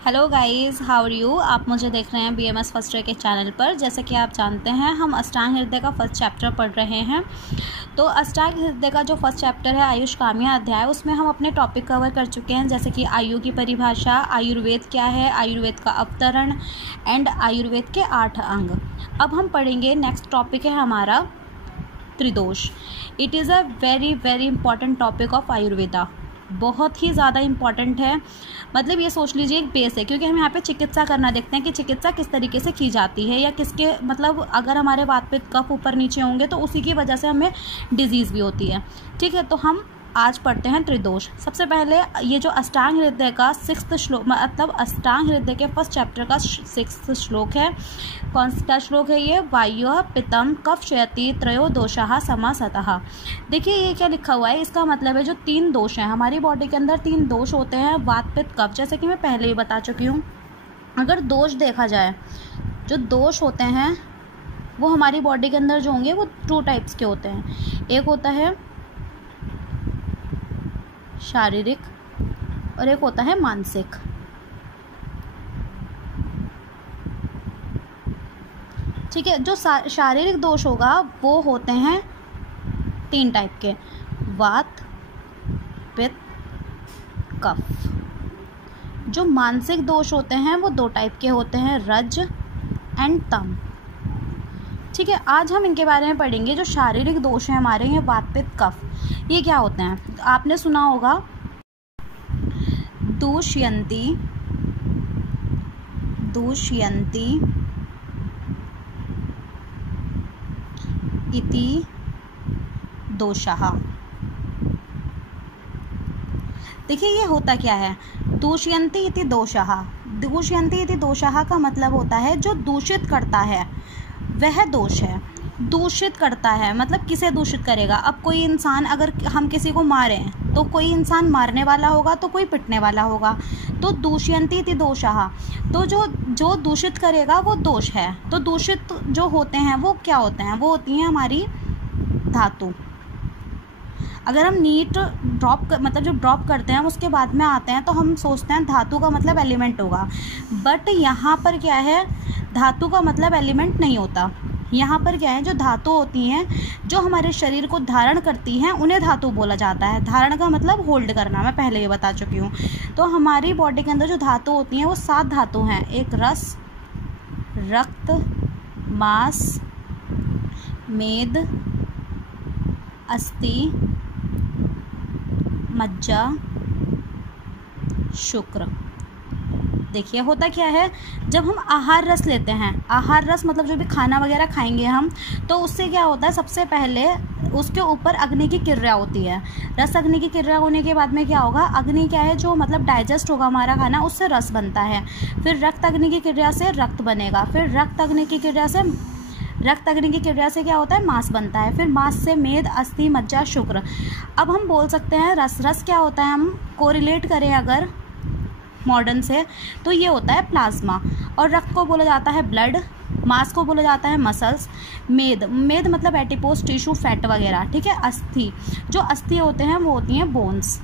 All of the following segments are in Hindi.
Hello guys, how are you. आप मुझे देख रहे हैं BMS फर्स्ट ईयर के चैनल पर। जैसे कि आप जानते हैं, हम अष्टांग हृदय का फर्स्ट चैप्टर पढ़ रहे हैं। तो अष्टांग हृदय का जो फर्स्ट चैप्टर है आयुष काम्या अध्याय, उसमें हम अपने टॉपिक कवर कर चुके हैं, जैसे कि आयु की परिभाषा, आयुर्वेद क्या है, आयुर्वेद का अवतरण एंड आयुर्वेद के 8 अंग। अब हम पढ़ेंगे, नेक्स्ट टॉपिक है हमारा tridosha. It is a very very important topic of Ayurveda. बहुत ही ज़्यादा इम्पॉर्टेंट है, मतलब ये सोच लीजिए एक बेस है, क्योंकि हम यहाँ पे चिकित्सा करना देखते हैं कि चिकित्सा किस तरीके से की जाती है, या किसके मतलब अगर हमारे वात पित्त कफ ऊपर नीचे होंगे तो उसी की वजह से हमें डिजीज़ भी होती है। ठीक है, तो हम आज पढ़ते हैं त्रिदोष। सबसे पहले ये जो अष्टांग हृदय का 6th श्लोक, मतलब अष्टांग हृदय के फर्स्ट चैप्टर का 6th श्लोक है। कौन सा श्लोक है ये? वायु पित्तम कफ क्षयति त्रयो दोषाः समासतः। देखिए ये क्या लिखा हुआ है, इसका मतलब है जो 3 दोष हैं हमारी बॉडी के अंदर, 3 दोष होते हैं, वात पित्त कफ, जैसे कि मैं पहले ही बता चुकी हूँ। अगर दोष देखा जाए, जो दोष होते हैं वो हमारी बॉडी के अंदर जो होंगे वो 2 टाइप्स के होते हैं। एक होता है शारीरिक और एक होता है मानसिक। ठीक है, जो शारीरिक दोष होगा वो होते हैं 3 टाइप के, वात पित्त कफ। जो मानसिक दोष होते हैं वो 2 टाइप के होते हैं, रज एंड तम। ठीक है, आज हम इनके बारे में पढ़ेंगे। जो शारीरिक दोष हैं हमारे, ये वात पित्त कफ, ये क्या होते हैं? आपने सुना होगा दूष्यन्ति इति दोषः। देखिए ये होता क्या है, दूष्यन्ति इति दोषः। दूष्यन्ति इति दोषः का मतलब होता है जो दूषित करता है वह दोष है। दूषित करता है मतलब किसे दूषित करेगा? अब कोई इंसान, अगर हम किसी को मारें तो कोई इंसान मारने वाला होगा तो कोई पिटने वाला होगा। तो दूष्यन्ति इति दोषः, तो जो दूषित करेगा वो दोष है। तो दूषित जो होते हैं वो क्या होते हैं? वो होती हैं हमारी धातु। अगर हम नीट मतलब जो ड्रॉप करते हैं उसके बाद में आते हैं तो हम सोचते हैं धातु का मतलब एलिमेंट होगा, बट यहाँ पर क्या है, धातु का मतलब एलिमेंट नहीं होता। यहाँ पर क्या है, जो धातु होती हैं जो हमारे शरीर को धारण करती हैं उन्हें धातु बोला जाता है। धारण का मतलब होल्ड करना, मैं पहले ये बता चुकी हूँ। तो हमारी बॉडी के अंदर जो धातु होती हैं वो 7 धातु हैं। एक रस, रक्त, मांस, मेद, अस्थि, मज्जा, शुक्र। देखिए होता क्या है, जब हम आहार रस लेते हैं, आहार रस मतलब जो भी खाना वगैरह खाएंगे हम, तो उससे क्या होता है, सबसे पहले उसके ऊपर अग्नि की क्रिया होती है। रस अग्नि की क्रिया होने के बाद में क्या होगा, अग्नि क्या है जो मतलब डाइजेस्ट होगा हमारा खाना, उससे रस बनता है। फिर रक्त अग्नि की क्रिया से रक्त बनेगा, फिर रक्त अग्नि की क्रिया से क्या होता है, मांस बनता है। फिर मांस से मेद, अस्थि, मज्जा, शुक्र। अब हम बोल सकते हैं रस क्या होता है, हम कोरिलेट करें अगर मॉडर्न से, तो ये होता है प्लाज्मा। और रक्त को बोला जाता है ब्लड, मांस को बोला जाता है मसल्स, मेद मतलब एडिपोज टिश्यू, फैट वगैरह। ठीक है, अस्थि, जो अस्थि होते हैं वो होती हैं बोन्स।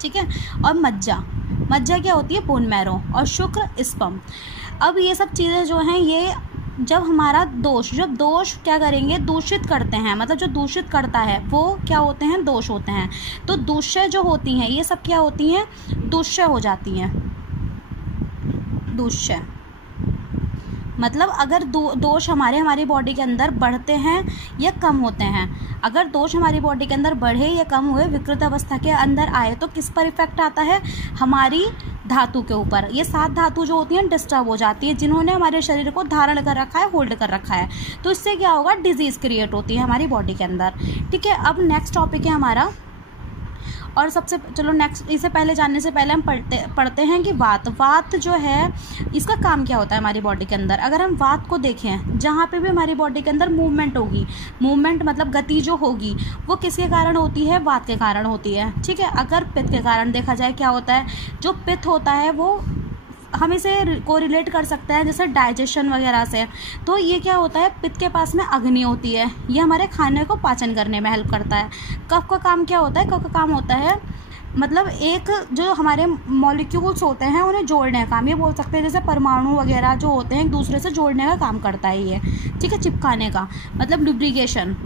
ठीक है, और मज्जा क्या होती है, बोन मैरो, और शुक्र स्पर्म। अब ये सब चीज़ें जो हैं, ये जब हमारा दोष क्या करेंगे, दूषित करते हैं, मतलब जो दूषित करता है वो क्या होते हैं, दोष होते हैं। तो दूष्य जो होती हैं ये सब क्या होती हैं, दूष्य हो जाती हैं। दूष्य मतलब अगर दोष हमारी बॉडी के अंदर बढ़ते हैं या कम होते हैं। अगर दोष हमारी बॉडी के अंदर बढ़े या कम हुए, विकृत अवस्था के अंदर आए, तो किस पर इफेक्ट आता है, हमारी धातु के ऊपर। ये 7 धातु जो होती हैं डिस्टर्ब हो जाती है, जिन्होंने हमारे शरीर को धारण कर रखा है, होल्ड कर रखा है। तो इससे क्या होगा, डिजीज़ क्रिएट होती है हमारी बॉडी के अंदर। ठीक है, अब नेक्स्ट टॉपिक है हमारा, और चलो नेक्स्ट, इसे पहले जानने से पहले हम पढ़ते हैं कि वात जो है इसका काम क्या होता है हमारी बॉडी के अंदर। अगर हम वात को देखें, जहाँ पे भी हमारी बॉडी के अंदर मूवमेंट होगी, मूवमेंट मतलब गति जो होगी, वो किसके कारण होती है, वात के कारण होती है। ठीक है, अगर पित्त के कारण देखा जाए क्या होता है, जो पित्त होता है वो हम इसे कोरिलेट कर सकते हैं जैसे डाइजेशन वगैरह से। तो ये क्या होता है, पित्त के पास में अग्नि होती है, ये हमारे खाने को पाचन करने में हेल्प करता है। कफ का काम क्या होता है, कफ का काम होता है मतलब एक जो हमारे मॉलिक्यूल्स होते हैं उन्हें जोड़ने का काम, ये बोल सकते हैं जैसे परमाणु वगैरह जो होते हैं एक दूसरे से जोड़ने का काम करता है ये, ठीक है, चिपकाने का, मतलब लुब्रिकेशन।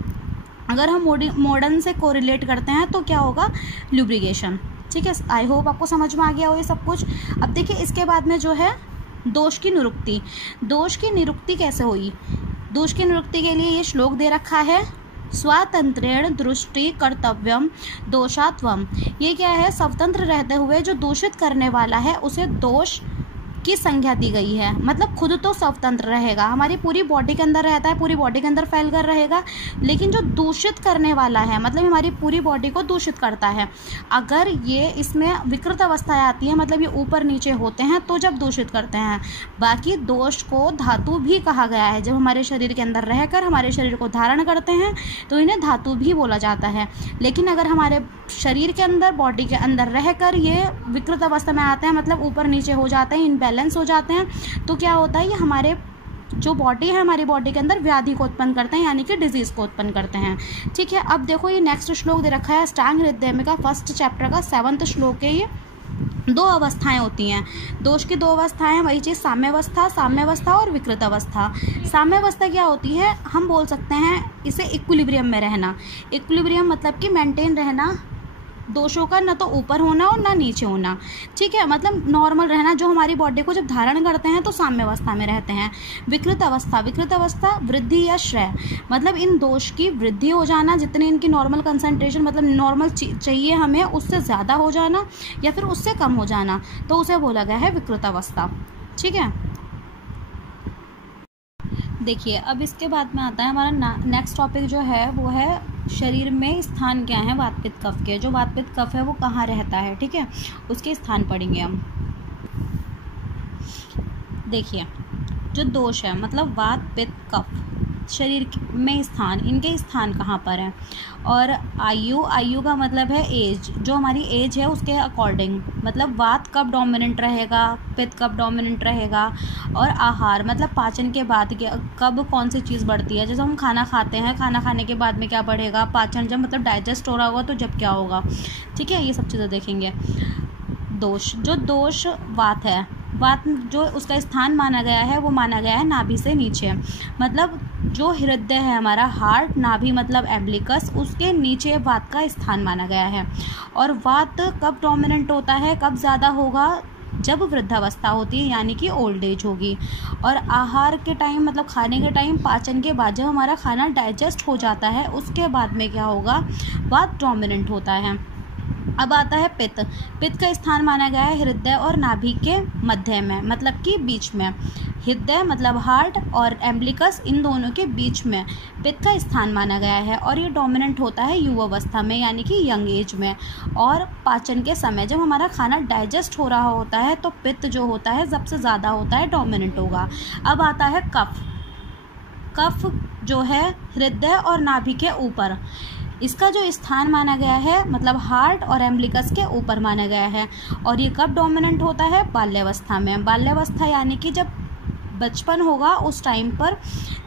अगर हम मॉडर्न से कोरिलेट करते हैं तो क्या होगा, लुब्रिकेशन, ठीक है। आई होप आपको समझ में आ गया हो ये सब कुछ। अब देखिए इसके बाद में जो है दोष की निरुक्ति। दोष की निरुक्ति कैसे हुई, दोष की निरुक्ति के लिए ये श्लोक दे रखा है, स्वातंत्रेण दृष्टि कर्तव्यम दोषात्वम। ये क्या है, स्वतंत्र रहते हुए जो दूषित करने वाला है उसे दोष की संज्ञा दी गई है। मतलब खुद तो स्वतंत्र रहेगा, हमारी पूरी बॉडी के अंदर रहता है, पूरी बॉडी के अंदर फैल कर रहेगा, लेकिन जो दूषित करने वाला है मतलब हमारी पूरी बॉडी को दूषित करता है, अगर ये इसमें विकृत अवस्थाएं आती है, मतलब ये ऊपर नीचे होते हैं तो जब दूषित करते हैं। बाकी दोष को धातु भी कहा गया है, जब हमारे शरीर के अंदर रहकर हमारे शरीर को धारण करते हैं तो इन्हें धातु भी बोला जाता है। लेकिन अगर हमारे शरीर के अंदर, बॉडी के अंदर रहकर ये विकृत अवस्था में आते हैं, मतलब ऊपर नीचे हो जाते हैं, इनबैलेंस हो जाते हैं, तो क्या होता है, ये हमारे जो बॉडी है, हमारी बॉडी के अंदर व्याधि को उत्पन्न करते हैं, यानी कि डिजीज को उत्पन्न करते हैं, ठीक है। अब देखो ये नेक्स्ट श्लोक दे रखा है अष्टांग हृदय का फर्स्ट चैप्टर का 7वां श्लोक है। ये 2 अवस्थाएं होती हैं, दोष की 2 अवस्थाएं, वही चीज़ साम्यावस्था और विकृत अवस्था। साम्यावस्था क्या होती है, हम बोल सकते हैं इसे इक्विलिब्रियम में रहना। इक्विलिब्रियम मतलब कि मेंटेन रहना, दोषों का ना तो ऊपर होना और ना नीचे होना, ठीक है, मतलब नॉर्मल रहना, जो हमारी बॉडी को जब धारण करते हैं तो साम्यावस्था में रहते हैं। विकृत अवस्था वृद्धि या श्रेय, मतलब इन दोष की वृद्धि हो जाना, जितने इनकी नॉर्मल कंसंट्रेशन मतलब नॉर्मल चाहिए हमें उससे ज़्यादा हो जाना या फिर उससे कम हो जाना, तो उसे बोला गया है विकृत अवस्था, ठीक है। देखिए अब इसके बाद में आता है हमारा नेक्स्ट टॉपिक जो है वो है शरीर में स्थान क्या है वात पित्त कफ के। जो वात पित्त कफ है वो कहाँ रहता है, ठीक है, उसके स्थान पढ़ेंगे हम। देखिए जो दोष है मतलब वात पित्त कफ, शरीर में स्थान, इनके स्थान कहाँ पर हैं। और आयु का मतलब है एज, जो हमारी एज है उसके अकॉर्डिंग, मतलब वात कब डोमिनेंट रहेगा, पित्त कब डोमिनेंट रहेगा, और आहार मतलब पाचन के बाद कब कौन सी चीज़ बढ़ती है। जैसे हम खाना खाते हैं, खाना खाने के बाद में क्या बढ़ेगा, पाचन जब मतलब डाइजेस्ट हो रहा होगा तो जब क्या होगा, ठीक है, ये सब चीज़ें देखेंगे। दोष, जो दोष वात है, वात जो उसका स्थान माना गया है वो माना गया है नाभि से नीचे, मतलब जो हृदय है हमारा हार्ट, नाभि मतलब एम्ब्लिकस, उसके नीचे वात का स्थान माना गया है। और वात कब डोमिनेंट होता है, कब ज़्यादा होगा, जब वृद्धावस्था होती है यानी कि ओल्ड एज होगी। और आहार के टाइम मतलब खाने के टाइम, पाचन के बाद जब हमारा खाना डाइजेस्ट हो जाता है उसके बाद में क्या होगा, वात डोमिनेंट होता है। अब आता है पित्त। पित्त का स्थान माना गया है हृदय और नाभि के मध्य में, मतलब कि बीच में। हृदय मतलब हार्ट और एम्ब्लिकस, इन दोनों के बीच में पित्त का स्थान माना गया है। और ये डोमिनेंट होता है युवावस्था में यानी कि यंग एज में। और पाचन के समय जब हमारा खाना डाइजेस्ट हो रहा होता है तो पित्त जो होता है सबसे ज़्यादा होता है, डोमिनेंट होगा। अब आता है कफ। कफ जो है हृदय और नाभि के ऊपर, इसका जो स्थान माना गया है मतलब हार्ट और एम्ब्लिकस के ऊपर माना गया है। और ये कब डोमिनेंट होता है, बाल्यावस्था में। बाल्यावस्था यानी कि जब बचपन होगा उस टाइम पर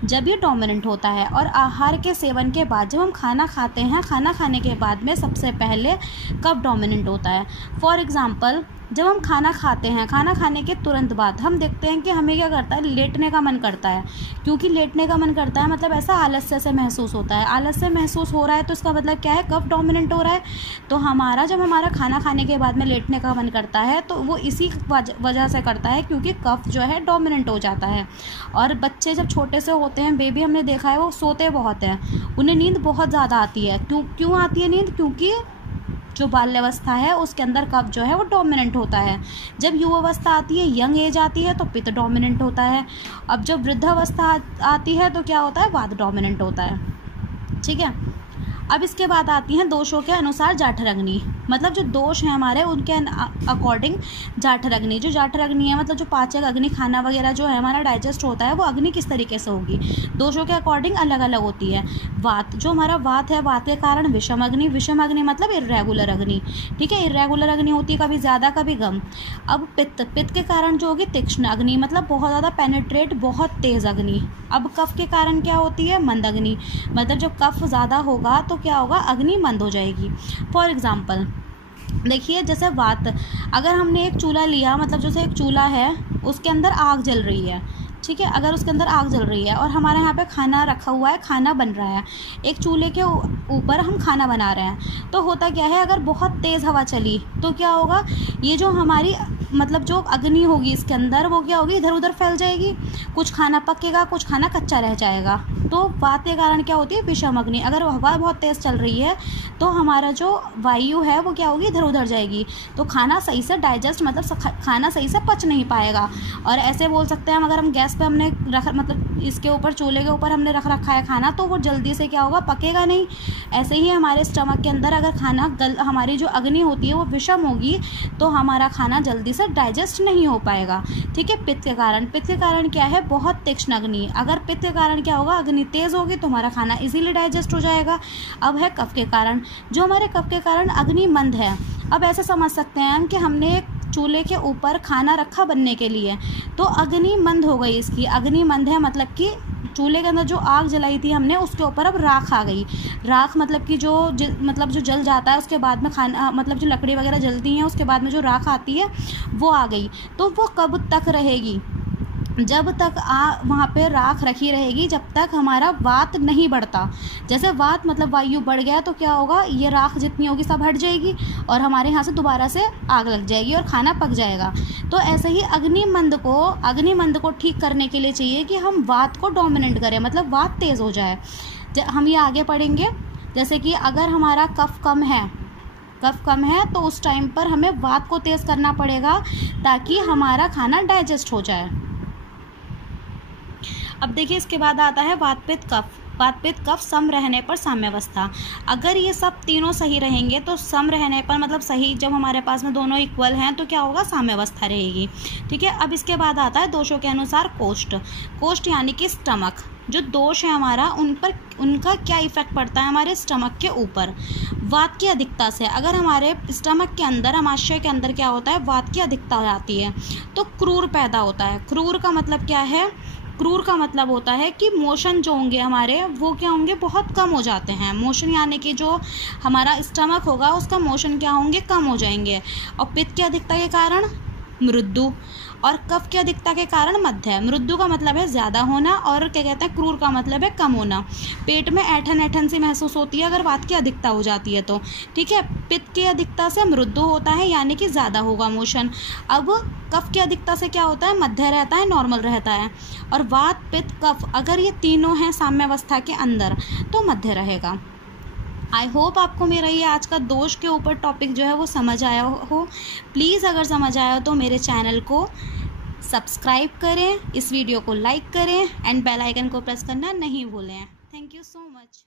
जब ये डोमिनेंट होता है। और आहार के सेवन के बाद जब हम खाना खाते हैं, खाना खाने के बाद में सबसे पहले कब डोमिनेंट होता है। फॉर एग्ज़ाम्पल जब हम खाना खाते हैं, खाना खाने के तुरंत बाद हम देखते हैं कि हमें क्या करता है, लेटने का मन करता है। क्योंकि लेटने का मन करता है मतलब ऐसा आलस्य से महसूस होता है। आलस्य महसूस हो रहा है तो इसका मतलब क्या है, कफ डोमिनेंट हो रहा है। तो हमारा जब हमारा खाना खाने के बाद में लेटने का मन करता है तो वो इसी वजह से करता है क्योंकि कफ जो है डोमिनेंट हो जाता है। और बच्चे जब छोटे से होते हैं, बेबी हमने देखा है वो सोते बहुत हैं, उन्हें नींद बहुत ज़्यादा आती है। क्यों आती है नींद, क्योंकि जो बाल्यावस्था है उसके अंदर कफ जो है वो डोमिनेंट होता है। जब युवावस्था आती है, यंग एज आती है तो पित्त डोमिनेंट होता है। अब जब वृद्धावस्था आती है तो क्या होता है, वात डोमिनेंट होता है, ठीक है। अब इसके बाद आती हैं दोषों के अनुसार जाठराग्नि, मतलब जो दोष हैं हमारे उनके अकॉर्डिंग जाठराग्नि। जो जाठराग्नि है मतलब जो पाचक अग्नि, खाना वगैरह जो है हमारा डाइजेस्ट होता है वो अग्नि किस तरीके से होगी, दोषों के अकॉर्डिंग अलग अलग होती है। वात, जो हमारा वात है, वात के कारण विषम अग्नि। विषम अग्नि मतलब इर्रेगुलर अग्नि, ठीक है, इर्रेगुलर अग्नि होती है, कभी ज़्यादा कभी कम। अब पित्त, पित्त के कारण जो होगी तीक्ष्ण अग्नि, मतलब बहुत ज़्यादा पेनिट्रेट, बहुत तेज़ अग्नि। अब कफ के कारण क्या होती है, मंद अग्नि, मतलब जब कफ ज़्यादा होगा तो क्या होगा, अग्नि मंद हो जाएगी। फॉर एग्ज़ाम्पल देखिए जैसे वात, अगर हमने एक चूल्हा लिया, मतलब जैसे एक चूल्हा है उसके अंदर आग जल रही है, ठीक है, अगर उसके अंदर आग जल रही है और हमारे यहाँ पे खाना रखा हुआ है, खाना बन रहा है, एक चूल्हे के ऊपर हम खाना बना रहे हैं, तो होता क्या है, अगर बहुत तेज़ हवा चली तो क्या होगा, ये जो हमारी मतलब जो अग्नि होगी इसके अंदर, वो क्या होगी, इधर उधर फैल जाएगी, कुछ खाना पकेगा, कुछ खाना कच्चा रह जाएगा। तो वात के कारण क्या होती है, विषम अग्नि। अगर हवा बहुत तेज़ चल रही है तो हमारा जो वायु है वो क्या होगी, इधर उधर जाएगी, तो खाना सही से डाइजेस्ट, मतलब खाना सही से पच नहीं पाएगा। और ऐसे बोल सकते हैं, अगर हम गैस पे हमने रख, मतलब इसके ऊपर चूल्हे के ऊपर हमने रख रखा है खाना, तो वो जल्दी से क्या होगा, पकेगा नहीं। ऐसे ही हमारे स्टमक के अंदर अगर खाना हमारी जो अग्नि होती है वो विषम होगी तो हमारा खाना जल्दी से डाइजेस्ट नहीं हो पाएगा, ठीक है। पित्त के कारण, पित्त के कारण क्या है, बहुत तीक्ष्ण अग्नि। अगर पित्त के कारण क्या होगा, अग्नि तेज होगी तो हमारा खाना इजीली डाइजेस्ट हो जाएगा। अब है कफ के कारण, जो हमारे कफ के कारण अग्नि मंद है। अब ऐसे समझ सकते हैं हम कि हमने एक चूल्हे के ऊपर खाना रखा बनने के लिए, तो अग्नि मंद हो गई इसकी, अग्नि मंद है मतलब कि चूल्हे के अंदर जो आग जलाई थी हमने उसके ऊपर अब राख आ गई। राख मतलब कि जो जल जाता है उसके बाद में खाना, मतलब जो लकड़ी वगैरह जलती हैं उसके बाद में जो राख आती है वो आ गई। तो वो कब तक रहेगी, जब तक वहाँ पे राख रखी रहेगी, जब तक हमारा वात नहीं बढ़ता। जैसे वात मतलब वायु बढ़ गया तो क्या होगा, ये राख जितनी होगी सब हट जाएगी और हमारे यहाँ से दोबारा से आग लग जाएगी और खाना पक जाएगा। तो ऐसे ही अग्निमंद को ठीक करने के लिए चाहिए कि हम वात को डोमिनेट करें, मतलब वात तेज़ हो जाए। हम ये आगे पढ़ेंगे, जैसे कि अगर हमारा कफ कम है तो उस टाइम पर हमें वात को तेज़ करना पड़ेगा ताकि हमारा खाना डाइजेस्ट हो जाए। अब देखिए इसके बाद आता है वात पित्त कफ। वात पित्त कफ सम रहने पर साम्यावस्था। अगर ये सब तीनों सही रहेंगे तो सम रहने पर, मतलब सही, जब हमारे पास में दोनों इक्वल हैं तो क्या होगा, साम्यावस्था रहेगी, ठीक है। अब इसके बाद आता है दोषों के अनुसार कोष्ठ यानी कि स्टमक। जो दोष है हमारा, उनका क्या इफेक्ट पड़ता है हमारे स्टमक के ऊपर, वात की अधिकता से। अगर हमारे स्टमक के अंदर, आमाशय के अंदर क्या होता है, वात की अधिकता हो जाती है तो क्रूर पैदा होता है। क्रूर का मतलब क्या है, क्रूर का मतलब होता है कि मोशन जो होंगे हमारे वो क्या होंगे, बहुत कम हो जाते हैं। मोशन यानी कि जो हमारा स्टमक होगा उसका मोशन क्या होंगे, कम हो जाएंगे। और पित्त की अधिकता के कारण मृदु, और कफ की अधिकता के कारण मध्य। मृदु का मतलब है ज़्यादा होना और क्या कहते हैं, क्रूर का मतलब है कम होना। पेट में ऐठन सी महसूस होती है अगर वात की अधिकता हो जाती है तो, ठीक है। पित्त की अधिकता से मृदु होता है यानी कि ज़्यादा होगा मोशन। अब कफ की अधिकता से क्या होता है, मध्य रहता है, नॉर्मल रहता है। और वात पित्त कफ अगर ये तीनों हैं साम्यावस्था के अंदर तो मध्य रहेगा। आई होप आपको मेरा ये आज का दोष के ऊपर टॉपिक जो है वो समझ आया हो। प्लीज़ अगर समझ आया हो तो मेरे चैनल को सब्सक्राइब करें, इस वीडियो को लाइक करें एंड बेल आइकन को प्रेस करना नहीं भूलें। Thank you so much.